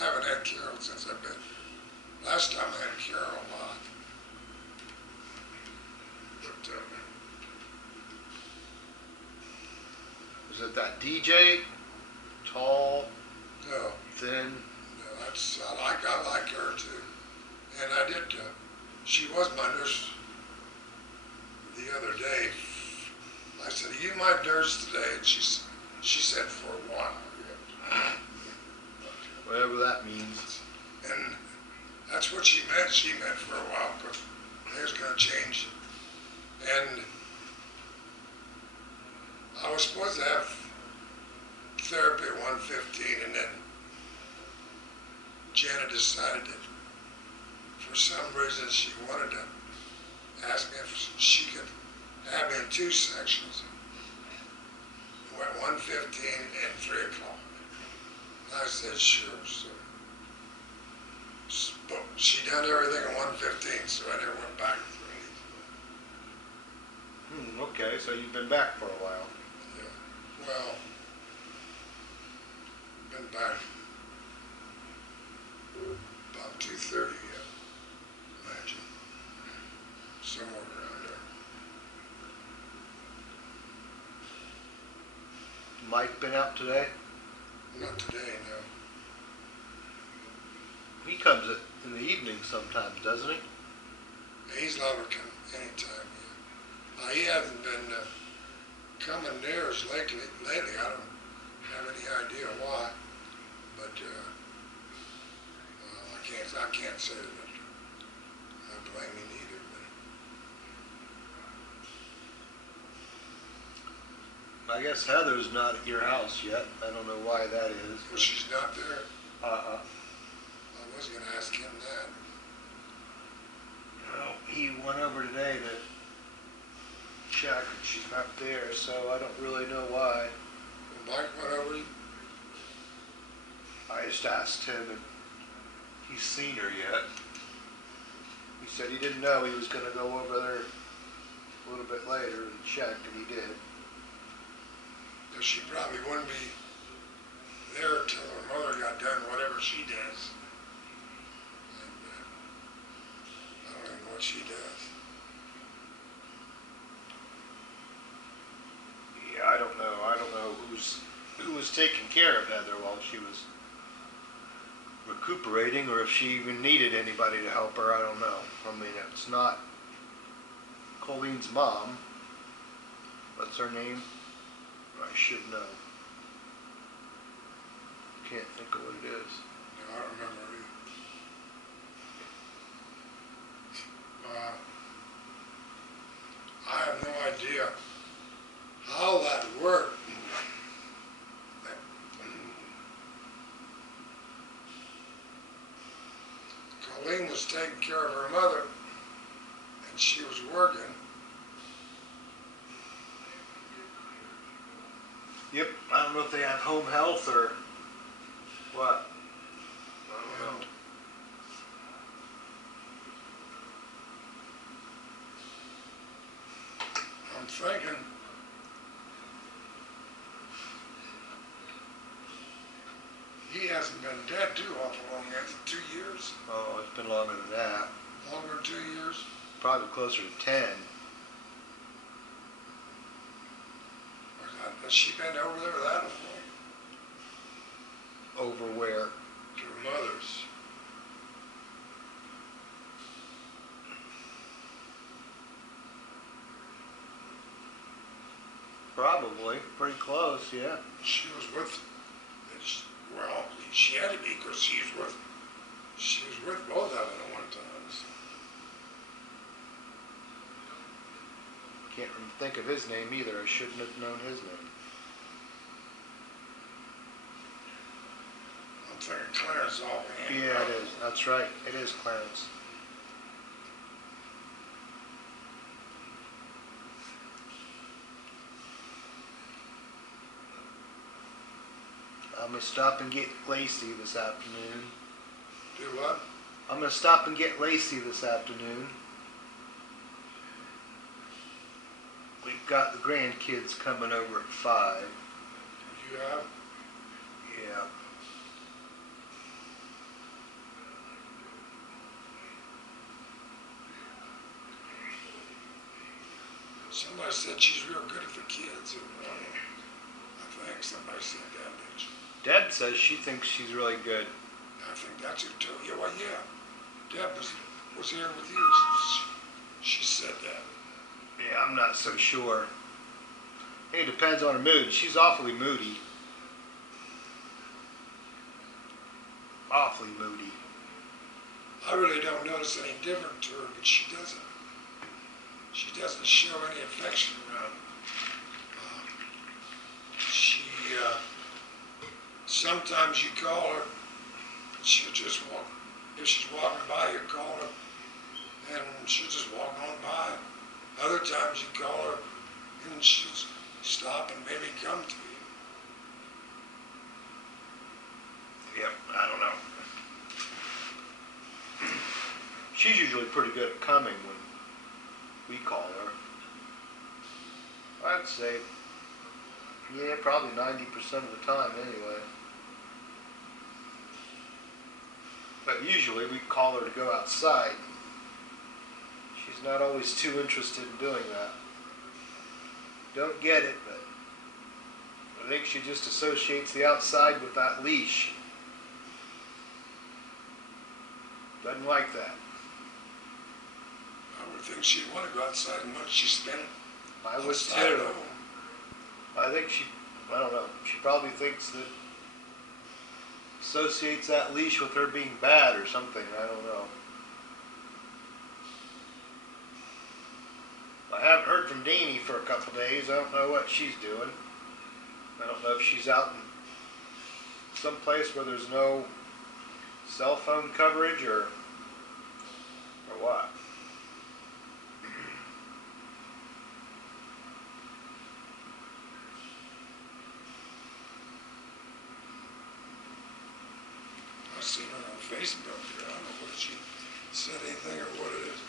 I haven't had Carroll since I've been. Last time I had Carroll a lot. But, Is it that DJ? Tall, no, thin? no, I like her too. And I did, she was my nurse the other day. I said, "Are you my nurse today?" And she said, "For a while." Whatever that means. And that's what she meant. She meant for a while, but things going to change. And I was supposed to have therapy at 1:15, and then Janet decided that for some reason she wanted to ask me if she could have me in two sections. Went 1:15 and 3 o'clock. And I said, "Sure." But she done everything at 1:15, so I never went back to it. Okay, so you've been back for a while. Yeah. Well, been back about 2:30 yet. Imagine. Somewhere around there. Mike been out today? Not today, no. He comes in the evening sometimes, doesn't he? He's liable to come anytime. Yeah. He hasn't been coming near us lately. I don't have any idea why, but well, I can't say that I blame him either. But I guess Heather's not at your house yet. I don't know why that is. Well, she's not there. Uh-uh. I was going to ask him that. Well, he went over today to check, and she's not there, so I don't really know why. Well, Mike went over. I just asked him if he's seen her yet. He said he didn't know. He was going to go over there a little bit later and check, and he did. She probably wouldn't be there till her mother got done whatever she does. And, I don't even know what she does. Yeah, I don't know. I don't know who was taking care of Heather while she was recuperating, or if she even needed anybody to help her. I don't know. I mean, it's not Colleen's mom. What's her name? I should know. Can't think of what it is. No, I don't remember either. I have no idea how that worked. Colleen was taking care of her mother, and she was working. Yep, I don't know if they have home health or what. I don't know. I'm thinking he hasn't been dead too awful long yet. 2 years? Oh, it's been longer than that. Longer than 2 years? Probably closer to 10. Has she been over there that long? Over where? To her mother's. Probably. Pretty close, yeah. She was with, well, she had to be because she was with both of them at one time. So. Can't think of his name either. I shouldn't have known his name. I'm thinking Clarence Albany. Yeah, it is. That's right. It is Clarence. I'm going to stop and get Lacey this afternoon. Do what? I'm going to stop and get Lacey this afternoon. We've got the grandkids coming over at 5. You have? Yeah. Somebody said she's real good with the kids. I think somebody said that, didn't she? Deb says she thinks she's really good. I think that's who told you. Well, yeah. Deb was here with you. She said that. Yeah, I'm not so sure. I think it depends on her mood. She's awfully moody. Awfully moody. I really don't notice any different to her, but she doesn't. She doesn't show any affection around. She, sometimes you call her, and she'll just walk. If she's walking by, you call her, and she'll just walk on by. Other times you call her, and she'll stop and maybe come to you. Yep, I don't know. She's usually pretty good at coming when we call her. I'd say, yeah, probably 90% of the time anyway. But usually we call her to go outside. She's not always too interested in doing that. Don't get it, but I think she just associates the outside with that leash. Doesn't like that. I would think she'd want to go outside and much she spent I would outside at too. home. I think I don't know, she probably thinks that associates that leash with her being bad or something, I don't know. I haven't heard from Deanie for a couple days. I don't know what she's doing. I don't know if she's out in some place where there's no cell phone coverage or what. I've seen her on Facebook. I don't know what she said anything or what it is.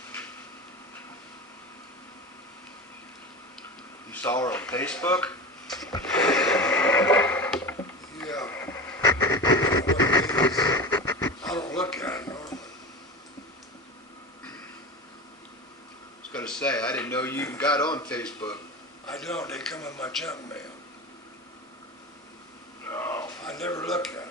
You saw her on Facebook? Yeah. I don't know what it is. I don't look at it normally. I was going to say, I didn't know you even got on Facebook. I don't. They come in my junk mail. No. I never look at it.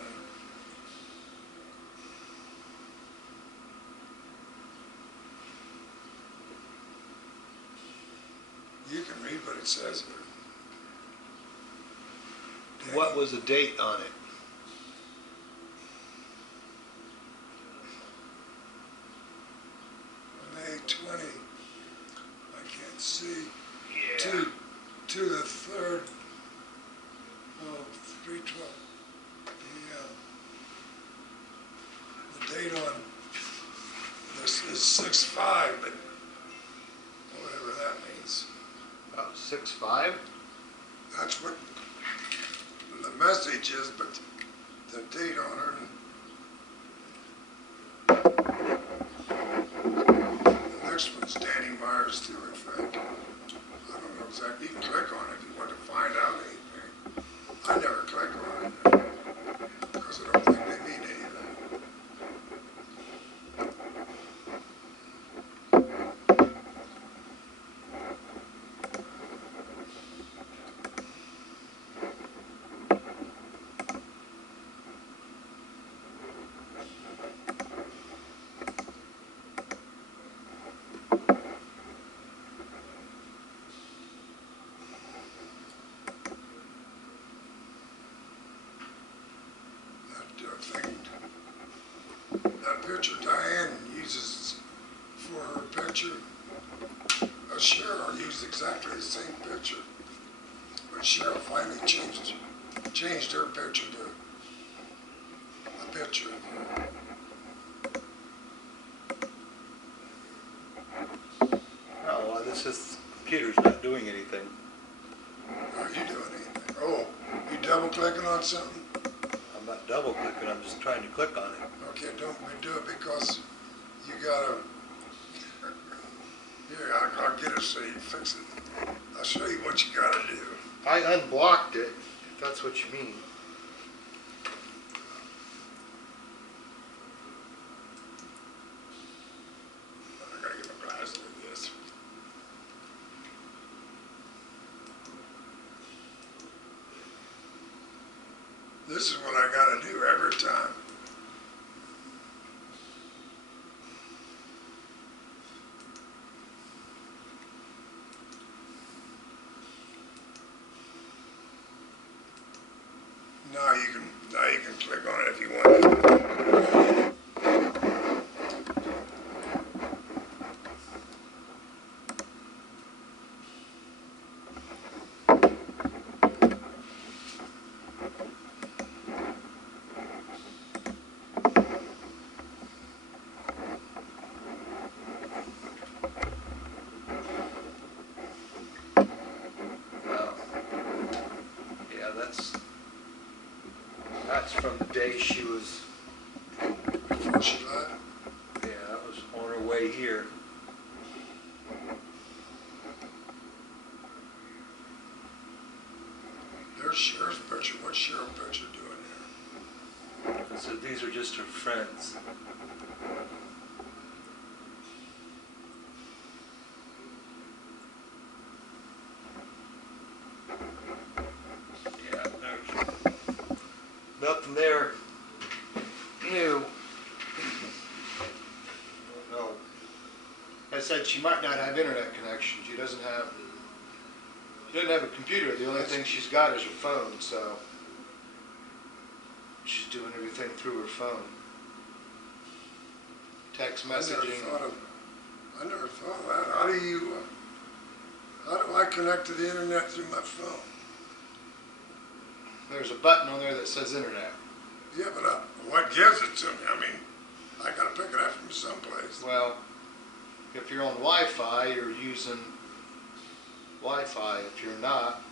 You can read what it says here. What was the date on it? May 20. I can't see. Yeah. To the 3rd. Oh, 3:12 p.m. The date on this is 6/5, but whatever that means. About 6/5? That's what the message is, but the date on her. The next one's Danny Myers too, in fact. I don't know exactly. You can click on it if you want to find out anything. I never click on it because I don't think they mean anything. That picture Diane uses for her picture, Cheryl used exactly the same picture, but Cheryl finally changed her picture to a picture of her. Oh, well, this computer's not doing anything. Are you doing anything? Oh, you double clicking on something? I'm not double clicking, I'm just trying to click on it. Okay, don't do it because you gotta. Here, I'll get it so you fix it. I'll show you what you gotta do. I unblocked it, if that's what you mean. I gotta get my glasses with this. this is what I gotta do every time. Now you can click on it if you want. Well, yeah, that's from the day she was, Before she left. yeah, that was on her way here. There's Cher's picture. What's Cher's picture doing here? So these are just her friends. Yeah, there's nothing there new. No. I said she might not have internet connection. She doesn't have a computer. The only thing she's got is her phone, so she's doing everything through her phone. Text messaging. I never thought of that. How do I connect to the internet through my phone? There's a button on there that says internet. Yeah, but what gives it to me? I mean, I gotta pick it up from someplace. Well, if you're on Wi-Fi, you're using Wi-Fi. If you're not,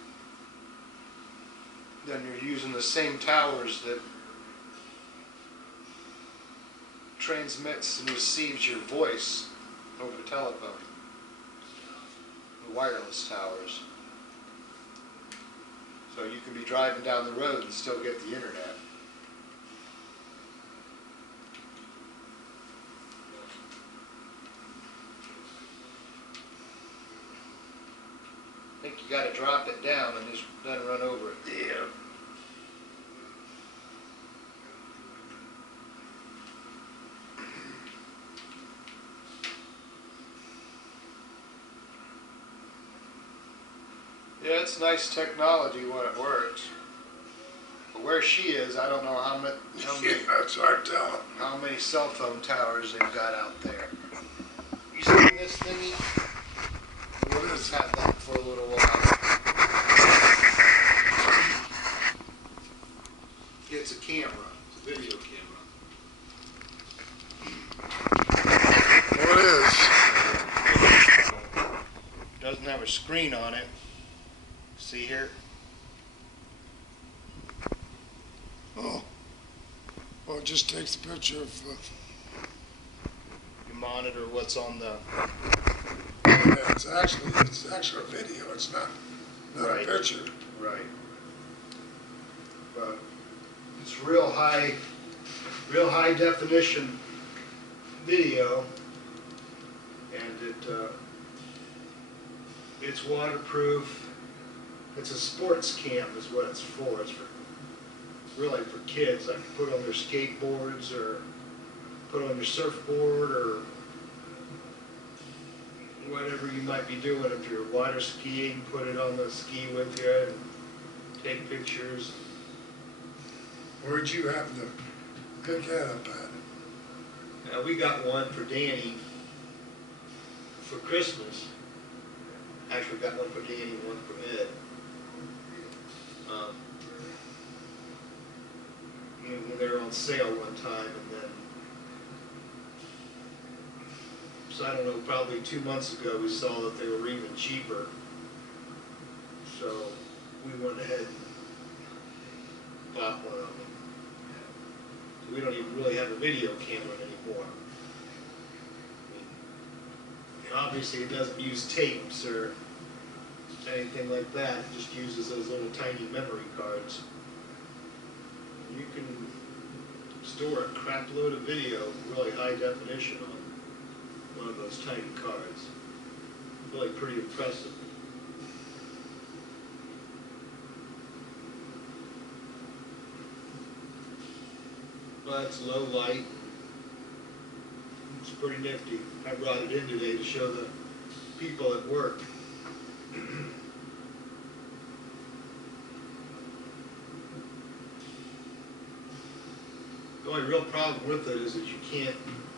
then you're using the same towers that transmits and receives your voice over the telephone. The wireless towers. So you can be driving down the road and still get the internet. I think you got to drop it down and just doesn't run over it. Yeah. Yeah, it's nice technology when it works. But where she is, I don't know how Yeah, that's hard to tell. how many cell phone towers they've got out there. You seen this thingy? We'll just have that for a little while. It's a camera. It's a video camera. Well, it is. Doesn't have a screen on it. See here? Oh. Well, it just takes a picture of. You monitor what's on the. Yeah, it's actually a video. It's not Right. a picture. Right. But it's real high definition video, and it's waterproof. It's a sports cam is what it's for. It's for really for kids. Like put on their skateboards or put on your surfboard or whatever you might be doing. If you're water skiing, put it on the ski with you and take pictures. Where'd you happen to pick that up at? Now we got one for Danny for Christmas. Actually got one for Danny, one for Ed. They were on sale one time, and then, so I don't know, probably 2 months ago we saw that they were even cheaper. So we went ahead and bought one of them. So we don't even really have a video camera anymore. And obviously it doesn't use tapes or anything like that. It just uses those little tiny memory cards. You can store a crap load of video, really high definition, on one of those tiny cards. Really pretty impressive. Well, it's low light. It's pretty nifty. I brought it in today to show the people at work. The only real problem with it is that you can't,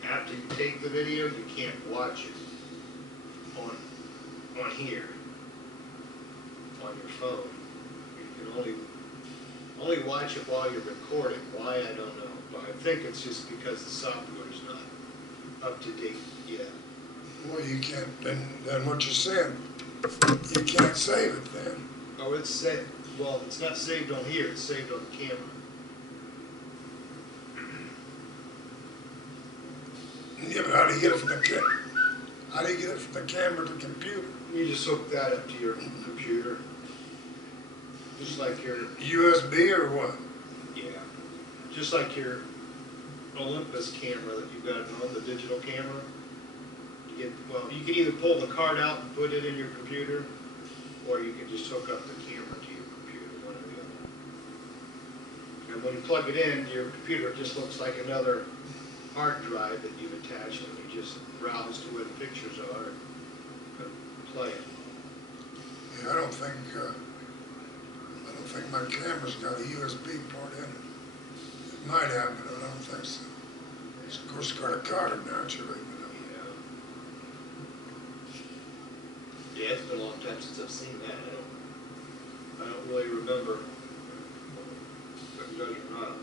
after you take the video, you can't watch it on here, on your phone. You can only watch it while you're recording. Why, I don't know. But I think it's just because the software is not up to date yet. Well, you can't, then what you're saying, you can't save it then. Oh, it's saved. Well, it's not saved on here, it's saved on the camera. Yeah, but how do you get it from the camera? How do you get it from the camera to the computer? You just hook that up to your computer. Just like your, USB or what? yeah, just like your Olympus camera that you've got at home, the digital camera. Well, you can either pull the card out and put it in your computer, or you can just hook up the camera to your computer, one or the other. And when you plug it in, your computer just looks like another hard drive that you've attached, and you just browse to where the pictures are and play it. Yeah, I don't think my camera's got a USB port in it. It might have, but I don't think so. It's, of course, got a card naturally. Yeah, it's been a long time since I've seen that. I don't really remember if it does or not.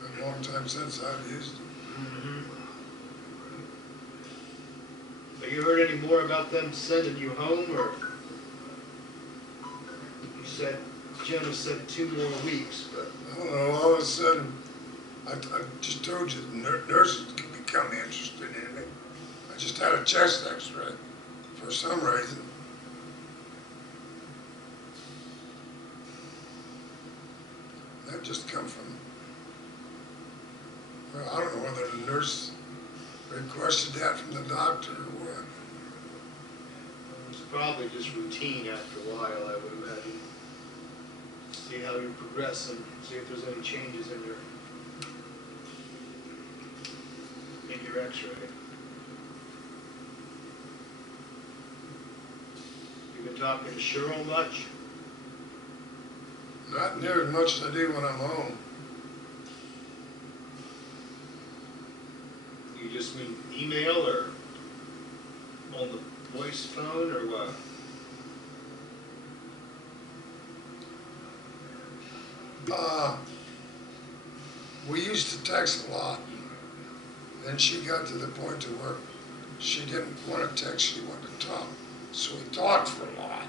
Been a long time since I've used it. Mm-hmm. Have you heard any more about them sending you home, or you said, Jenna said 2 more weeks, but I don't know, all of a sudden, I just told you, nurses can become interested in it. I just had a chest x-ray for some reason. That just come from, well, I don't know whether the nurse requested that from the doctor or what. it's probably just routine after a while, I would imagine. See how you progress and see if there's any changes in your x-ray. You been talking to Cheryl much? Not near as much as I do when I'm home. You just mean email or on the voice phone or what? We used to text a lot. Then she got to the point to where she didn't want to text, she wanted to talk. So we talked for a lot.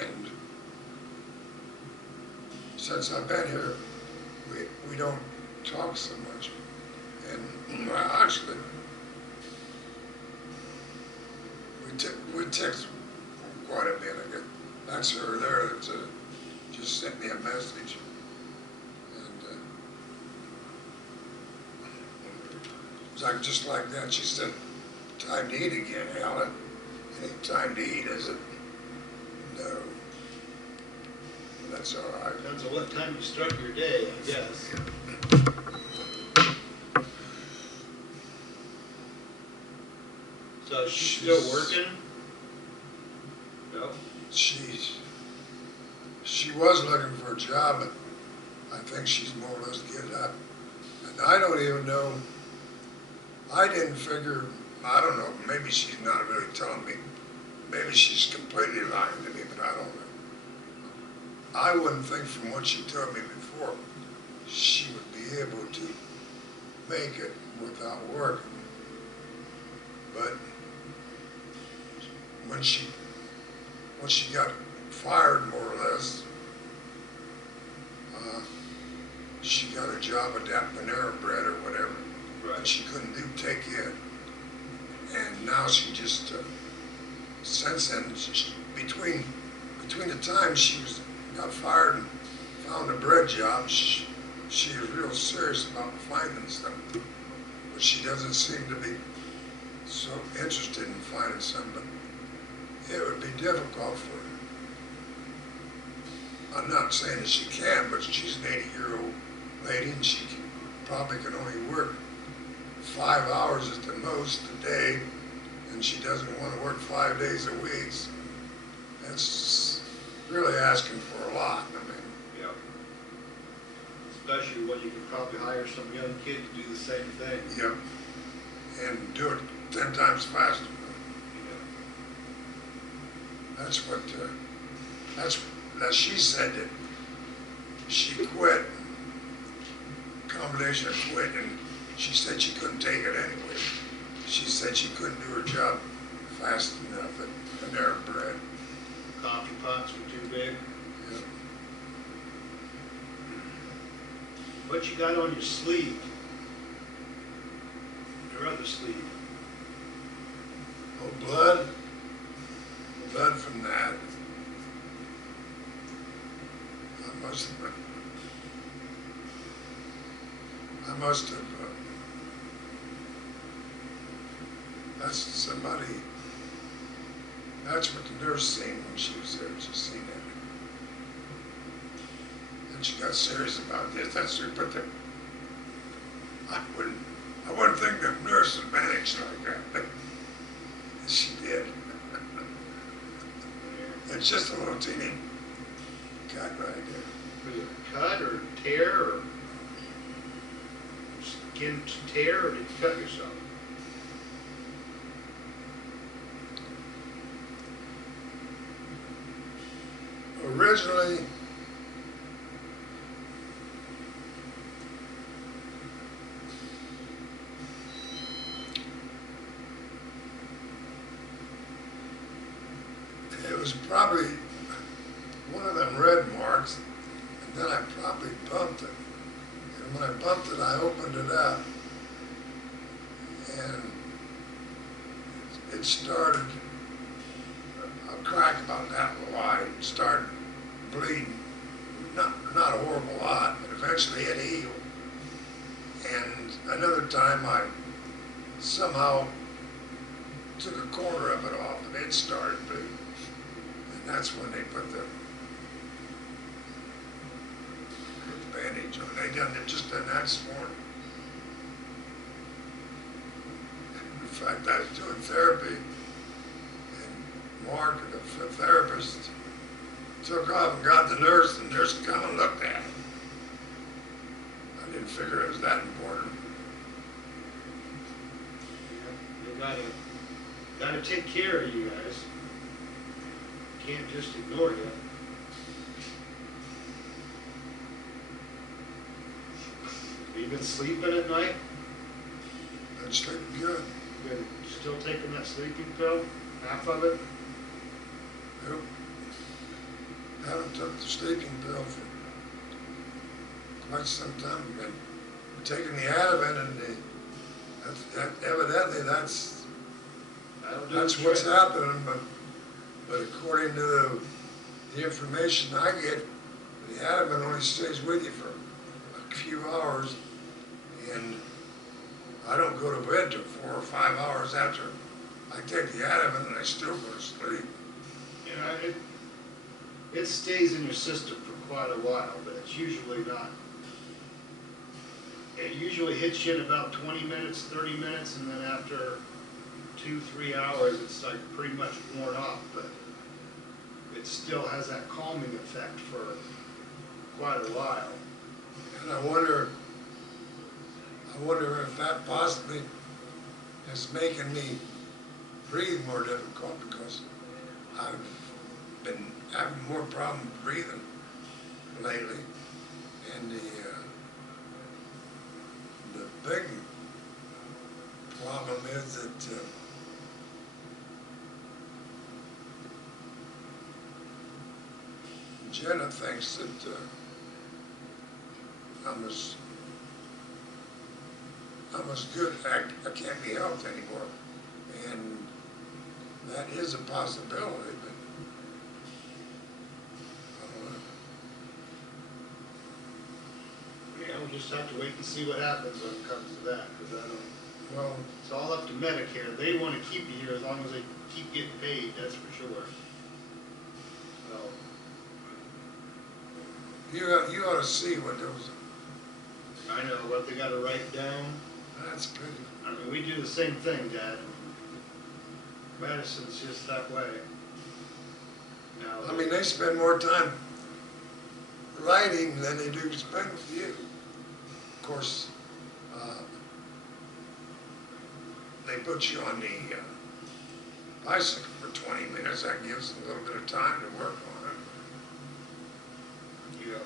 And since I've been here, we don't talk so much. And well, actually, we text quite a bit. I guess that's her there that just sent me a message. And it was like just like that. She said, "Time to eat again, Alan. Ain't time to eat, is it?" No. That's all right. Depends on what time you start your day, I guess. So she's still working? No? She was looking for a job, but I think she's more or less given up. And I don't even know, I didn't figure, I don't know, maybe she's not really telling me. Maybe she's completely lying to me, but I don't know. I wouldn't think from what she told me before, she would be able to make it without working. But when she got fired, more or less, she got a job at that Panera Bread or whatever, Right. and she couldn't take it. And now she just, since then, between the time she got fired and found a bread job, she is real serious about finding something. But she doesn't seem to be so interested in finding something. It would be difficult for her. I'm not saying that she can, but she's an 80-year-old lady, and she probably can only work 5 hours at the most a day, and she doesn't want to work 5 days a week. That's really asking for a lot. I mean, Yeah. Especially when you could probably hire some young kid to do the same thing. yep, and do it 10 times faster. That's what, as she said that she quit, combination of quit, and she said she couldn't take it anyway. She said she couldn't do her job fast enough at Panera Bread. Coffee pots were too big. Yep. What you got on your sleeve? Your other sleeve? Oh, blood? Blood from that. I must have, that's somebody, that's what the nurse seen when she was there, she seen it. And she got serious about this, that's who put the, I wouldn't think the nurse would manage like that, but she did. It's just a little teeny cut right there. Was it a cut or tear or skin tear, or did you cut yourself? Originally, it was probably one of them red marks, and then I probably bumped it. And when I bumped it, I opened it up, and it started a crack about that wide, started bleeding. Not a horrible lot, but eventually it healed. And another time I somehow took a corner of it off, and it started bleeding. And that's when they put the bandage on. They've just done that this morning. In fact, I was doing therapy, and Mark, the therapist, took off and got the nurse, and the nurse come and looked at him. I didn't figure it was that important. You gotta take care of you guys. Can't just ignore you. Have you been sleeping at night? Been sleeping good. Been still taking that sleeping pill? Half of it? Nope. Haven't took the sleeping pill for quite some time. Been taking the Ativan, and evidently that's what's happening. But according to the information I get, the Ativan only stays with you for a few hours, and I don't go to bed till 4 or 5 hours after I take the Ativan, and I still go to sleep. Yeah, it stays in your system for quite a while, but it's usually not. It usually hits you in about 20 minutes, 30 minutes, and then after 2-3 hours, it's like pretty much worn off, but it still has that calming effect for quite a while. And I wonder if that possibly is making me breathe more difficult, because I've been having more problem breathing lately, and the big problem is that Jenna thinks that I'm as good, I can't be helped anymore, and that is a possibility, but I don't know. Yeah, we'll just have to wait and see what happens when it comes to that, because I don't. Well, It's all up to Medicare. They want to keep you here as long as they keep getting paid, that's for sure. So, you ought to see what those I know what they gotta write down. That's pretty. I mean, we do the same thing, Dad. Medicine's just that way. Now, I mean, they spend more time writing than they do spend with you. Of course, they put you on the bicycle for 20 minutes. That gives them a little bit of time to work on it. yeah.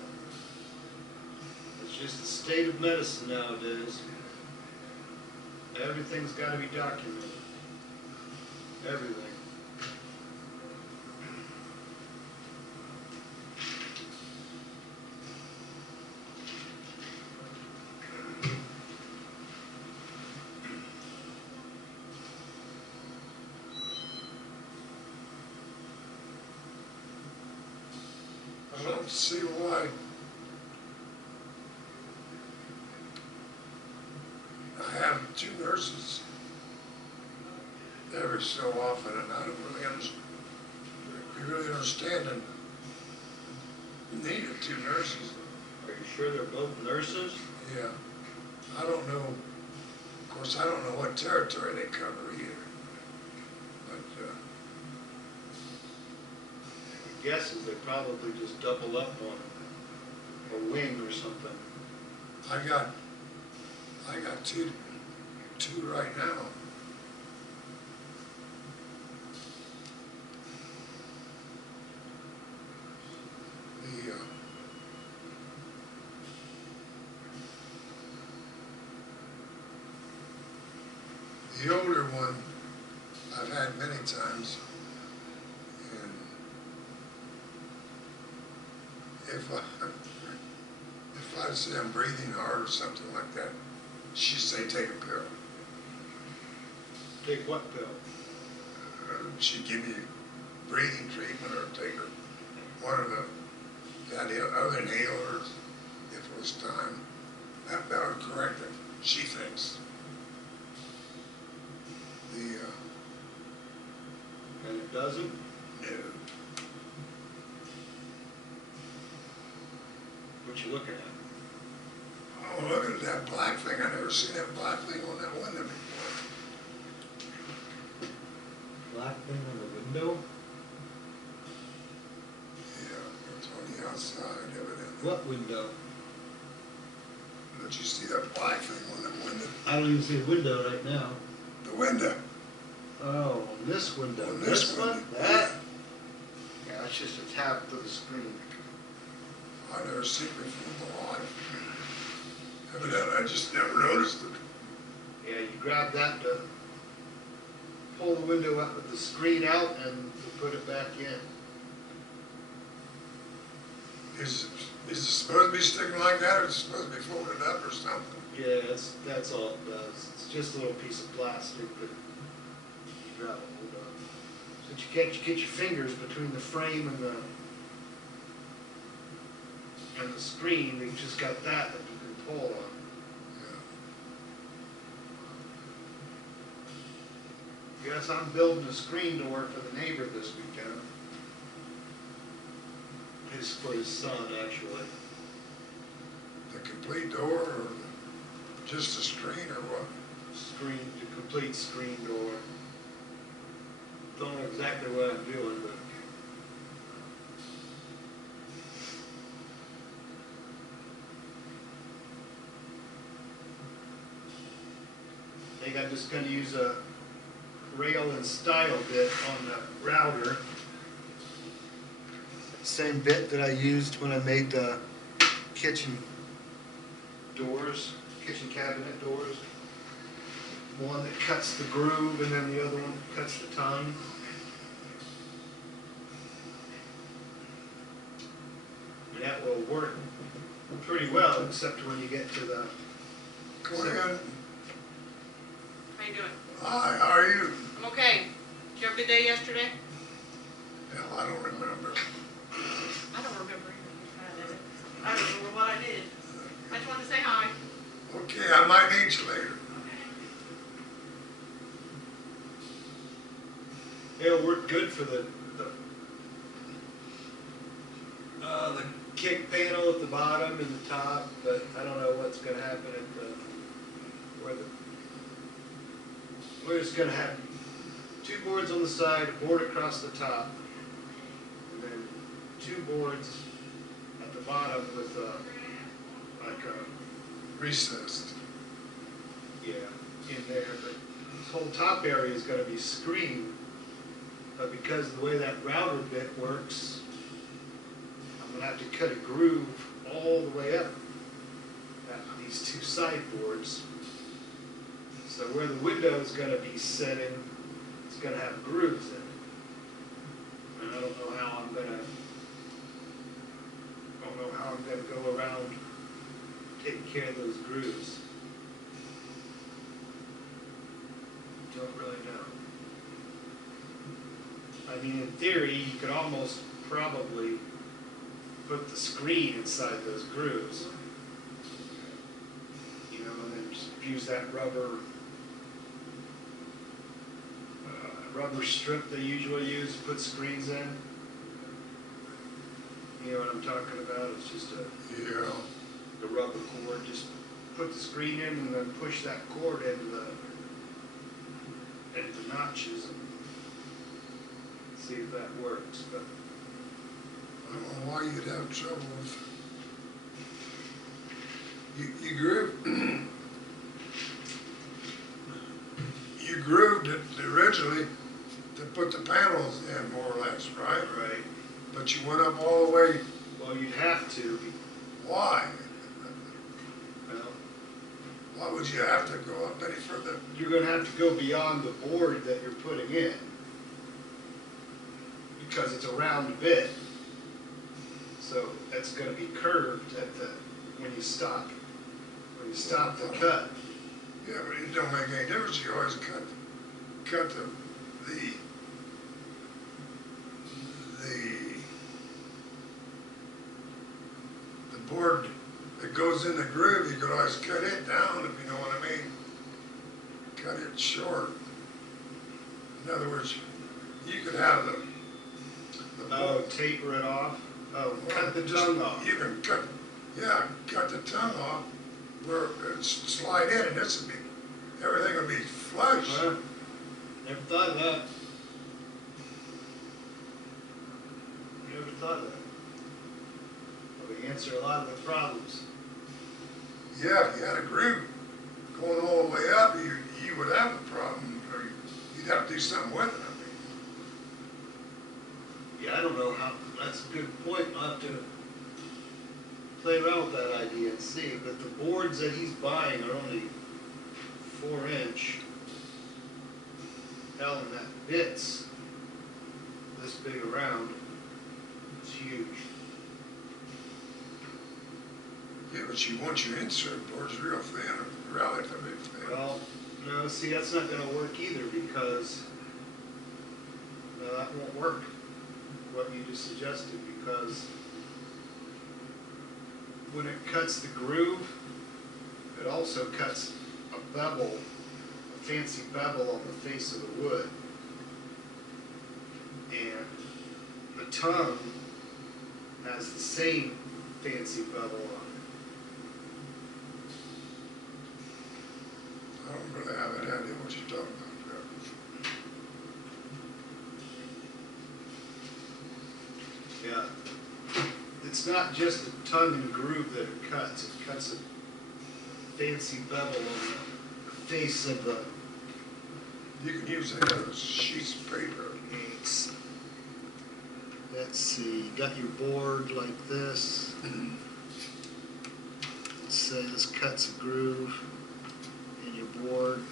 It's just the state of medicine nowadays. Everything's gotta be documented. Everything. I don't see why I have two nurses every so often, and I don't really understand the need of two nurses. Are you sure they're both nurses? Yeah, I don't know. Of course, I don't know what territory they cover either. But My guess is they probably just double up on a wing or something. I got two right now. The older one I've had many times, and if I say I'm breathing hard or something like that, she'd say take a pill. Take what pill? She'd give me breathing treatment or take one of the other inhalers if it was time. That would correct it, she thinks. And it doesn't? No. What you looking at? Oh, look at that black thing. I never seen that black thing on that window before. Black thing on the window? Yeah, it's on the outside, evidently. What window? Don't you see that black thing on that window? I don't even see a window right now. The window. Oh, on this window. On this one? window. That? Yeah, that's just a tap to the screen. I never seen it before in my life. Evidently, I just never noticed it. Yeah, you grab that to pull the window up with the screen out and put it back in. Is it supposed to be sticking like that, or is it supposed to be folded up or something? Yeah, that's all it does. It's just a little piece of plastic that you grab a hold of. So that you can't get your fingers between the frame and the screen. You just got that you can pull on. Yes, I'm building a screen door for the neighbor this weekend. For his son, actually. The complete door, or just a screen, or what? Screen, the complete screen door. Don't know exactly what I'm doing, but I think I'm just going to use a rail and style bit on the router. Same bit that I used when I made the kitchen doors, kitchen cabinet doors. One that cuts the groove and then the other one cuts the tongue. And that will work pretty well, except when you get to the... Go ahead. How you doing? Hi, how are you? I'm okay. Did you have a good day yesterday? Hell, I don't remember. I don't remember either. I don't remember what I did. I just wanted to say hi. Okay, I might need you later. It'll work good for the kick panel at the bottom and the top, but I don't know what's gonna happen at the, we're just gonna have two boards on the side, a board across the top, and then two boards at the bottom with like a, Recessed. yeah, in there, but this whole top area is gonna be screened. But because of the way that router bit works, I'm gonna have to cut a groove all the way up at these two sideboards. So where the window is gonna be sitting, it's gonna have grooves in it. And I don't know how I'm gonna go around taking care of those grooves. Don't really know. I mean, in theory, you could almost probably put the screen inside those grooves. You know, and then just use that rubber strip they usually use to put screens in. You know what I'm talking about? It's just Yeah. the rubber cord. Just put the screen in and then push that cord into the notches and see if that works. But I don't know why you'd have trouble with, you grooved, you grooved it originally to put the panels in more or less, right? right. But you went up all the way, Well, you'd have to. why? Well, Why would you have to go up any further? you're going to have to go beyond the board that you're putting in because it's a round bit. So that's going to be curved at the when you stop the cut. Yeah, but it don't make any difference, you always cut the board that goes in the groove, you could always cut it down, if you know what I mean. Cut it short. In other words, you could have the Oh, taper it off. Oh, cut the just- tongue off. You can cut the tongue off where it slide in, and this would be, everything would be flush. Huh? Never thought of that. Never thought of that. Well, we answer a lot of the problems. Yeah, if you had a groove going all the way up, you would have a problem, or you'd have to do something with it, I mean. Yeah, I don't know how, that's a good point. I'll have to play around with that idea and see. But the boards that he's buying are only 4-inch. Hell, and that bit's this big around. It's huge. Yeah, but you want your insert boards real thin, or relatively thin. Well, no, see, that's not gonna work either because, no, that won't work, what you just suggested, because when it cuts the groove, it also cuts a bevel, a fancy bevel on the face of the wood. And the tongue has the same fancy bevel on it. I don't really have any idea what you're talking about, Jeff. Yeah. It's not just the tongue and groove that it cuts a fancy bevel on the face of the You can use any of those sheets of paper. gates. Let's see, you got your board like this. Let's say this cuts a groove in your board.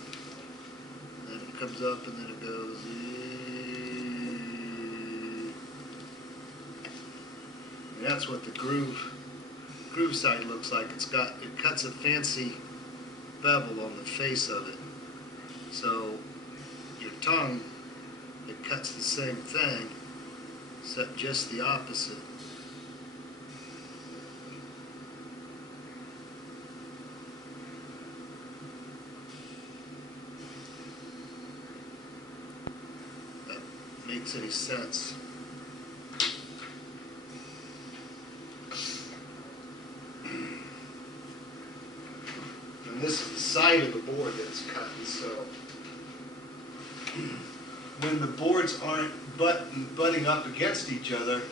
And then it comes up and then it goes. And that's what the groove side looks like. It cuts a fancy bevel on the face of it. So your tongue, it cuts the same thing, except just the opposite. That makes any sense. this is the side of the board that's cut, so when the boards aren't butting up against each other,